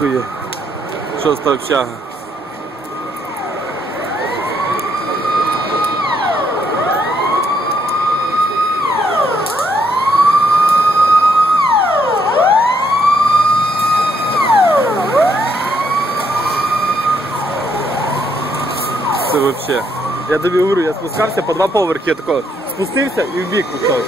Вишкує. Шоста общага. Це вообще. Я тобі говорю, я спускався по два поверхи, я тако спустився і в бік пішов.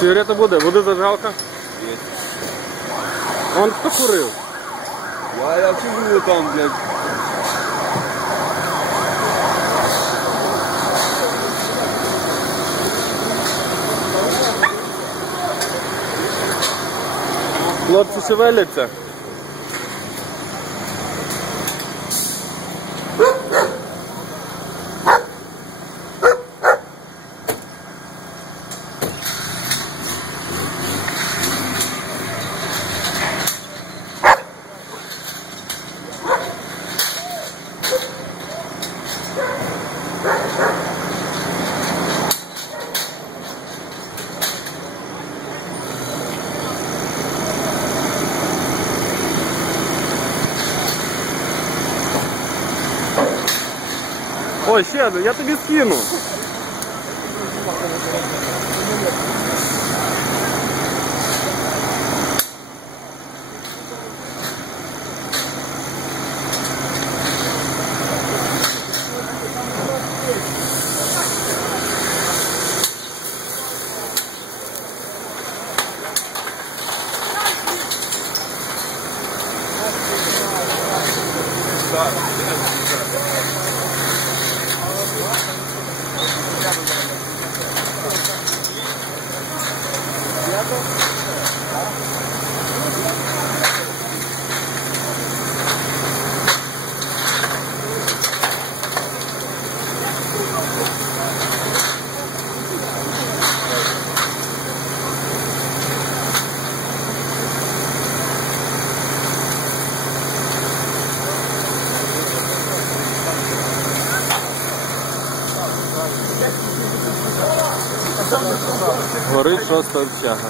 Сигарета буде, буде зажгалка. Вон хто курив. Я, я чую там, блядь. Хлопці шевеляться. Ой, ще я тобі скину. Горить шоста общага.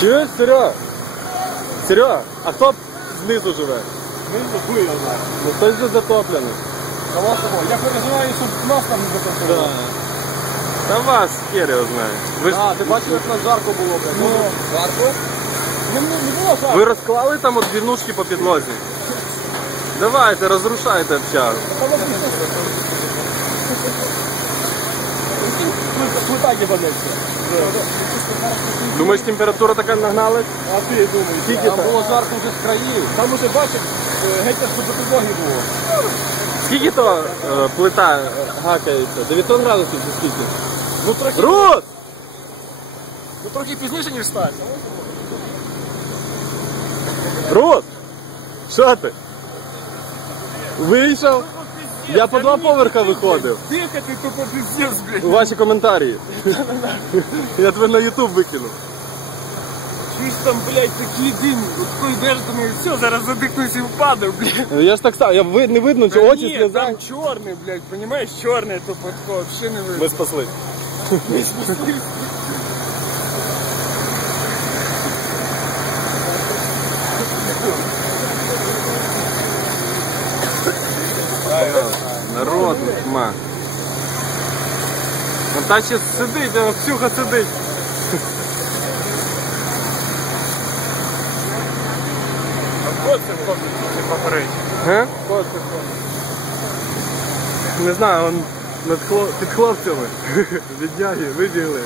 Чуєш, Серега? Серега, а хто знизу живе? Знизу хуй я знаю. Ну хтось же затоплений. Само собою. Я переживаю, щоб нас там не затопило. Та вас хер його знає. Ви, ж, А, ти бачив, як нас жарко було, блядь? Ну, жарко? Не, не, не було жарко. ви розклали там от двірнушки по підлозі? Давайте, розрушайте общагу. Плита ебанеться. Думаєш, температура така нагнали? А ти думаєш? Там було жарко вже з країв. Там уже бачив, е, геть аж до підлоги було. Скільки то е, плита е, гакається? 900 градусів чи скільки? Ну трохи, Рут! ну, трохи пізніше, ніж стать. Рут! Що ти? Вийшов? Я по два поверха виходив. Дихати тупо пиздец, блядь. Ваші коментарі. Я тебе на Ютуб викину. Чуєш там, блядь, такий дим. Коли йдеш, думаю, все, зараз задихнусь і впаду, блядь. Ну, Я ж так само, я ви- не видно, чи Та очі ні, там чорний, блядь, понимаєш, чорний тупо, такого взагалі не видно. Ми спасли. Ми спустились. Народ, ма. Ну та ще сидить, а Ксюха сидить. А от це хлопець, не знаю, он над хло... під хлопцями. Відняги, вибігли.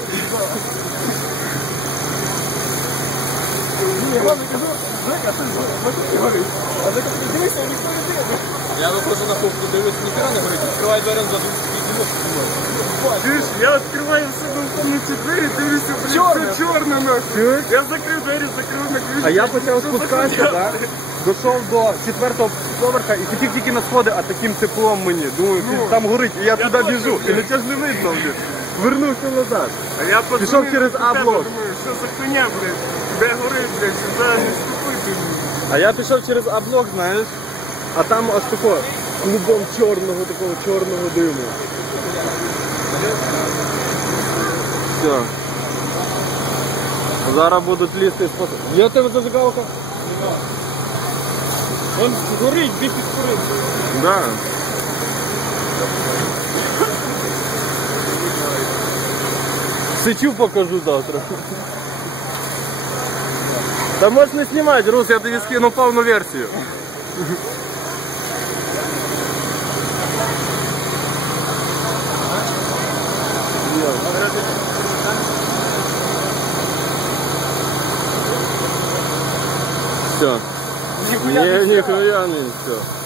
Дивися, ніхто не дивиться. Я виходжу на кухню, дивлюсь, ніхера не горить, відкриваю двері за Чуєш, я відкриваю в себе в комнаті двері, дивлюся, Чорне. все чорне нахуй. Я закрив двері, закрив на ключ. А я почав спускатися, так? Дійшов до четвертого поверха і хотів тільки на сходи, а таким теплом мені. Думаю, Ну, там горить, і я, я туди біжу. І нічого ж не видно, блін. Вернувся назад. А я Пішов через А-блок. Що за хуйня, блядь. Де горить, блядь, сюди не вступити. А я пішов через А-блок, знаєш, а там аж тако клубом чорного, такого чорного диму. Все. Зараз будуть лізти з посад. Є в тебе зажигалка? Он горить, де підкурить. Да. Сычу покажу завтра. Да можешь не снимать, Рус, я тобі скину повну версію. Все. Нихуя не все.